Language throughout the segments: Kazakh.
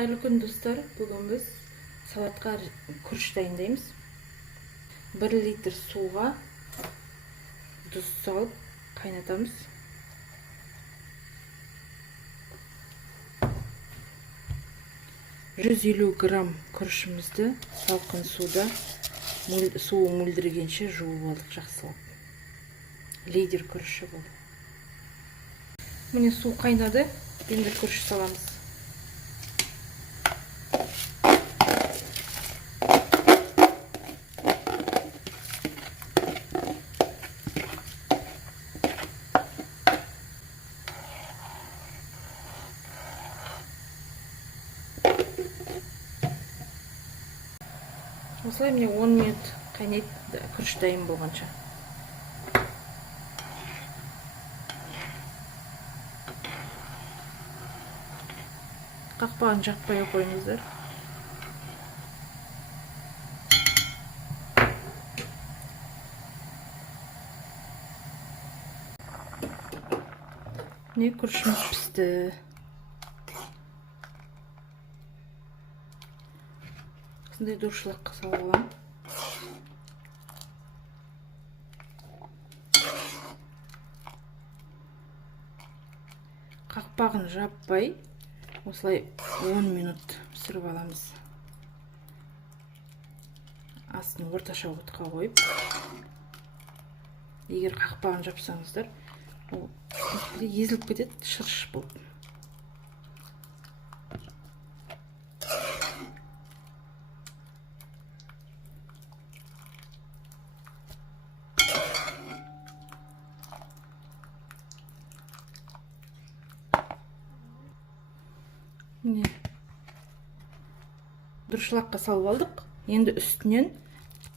Hayırlı kun dostlar. Bugün biz salatқа күріш dayındayız. 1 litr suға тұз салып қайнатамыз. «150 грамм күрішімізді салқын суда суы мөлдіргенше жуып алдық жақсылап. Лидер күріші бұл. Міне су қайнады. Енді күріш саламыз. Осылай міне 10 минут қайнайды күріш дайын болғанша. Қақпағын жаппай қойыңыздар. Міне күрішіміз пісті. Осындай дұршылыққа салып аламын. Қақпағын жаппай осылай 10 минут пісіріп аламыз. Астын орташа отқа қойып. Егер қақпағын жапсаңыздар, ол езіліп кетеді, шырш болып. Міне дұршылаққа салып алдық. Енді үстінен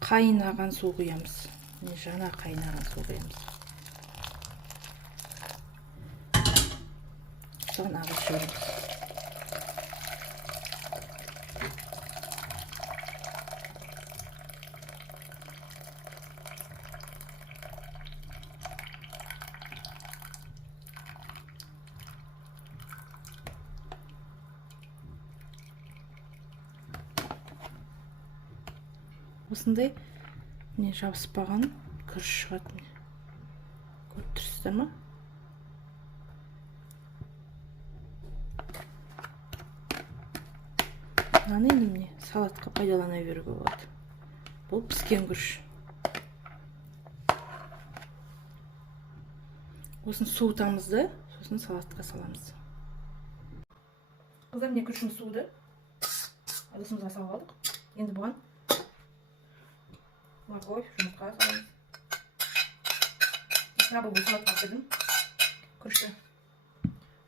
қайнаған су құямыз. Міне жаңа қайнаған су құямыз. Соған ағаш жібереміз. Осындай міне жабыспаған күріш шығады. Көріп тұрсыздар ма? Мынаны енді міне салатқа пайдалана беруге болады. Бұл піскен күріш. Осын суытамыз да, сосын салатқа саламыз. Қыздар, міне күрішіміз суыды. Ыдысымызға салып алдық. Енді бұған морковь, жұмыртқа саламыз. Крабы бұл салатқа қойдым. Күрішті.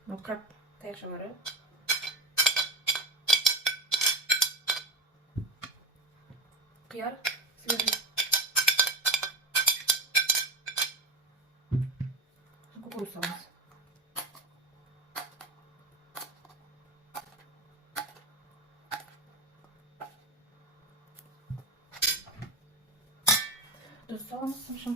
Мынау краб таяқшалары. Қияр, свежий. Кукуруз саламыз. Тұз саламыз, сымшым.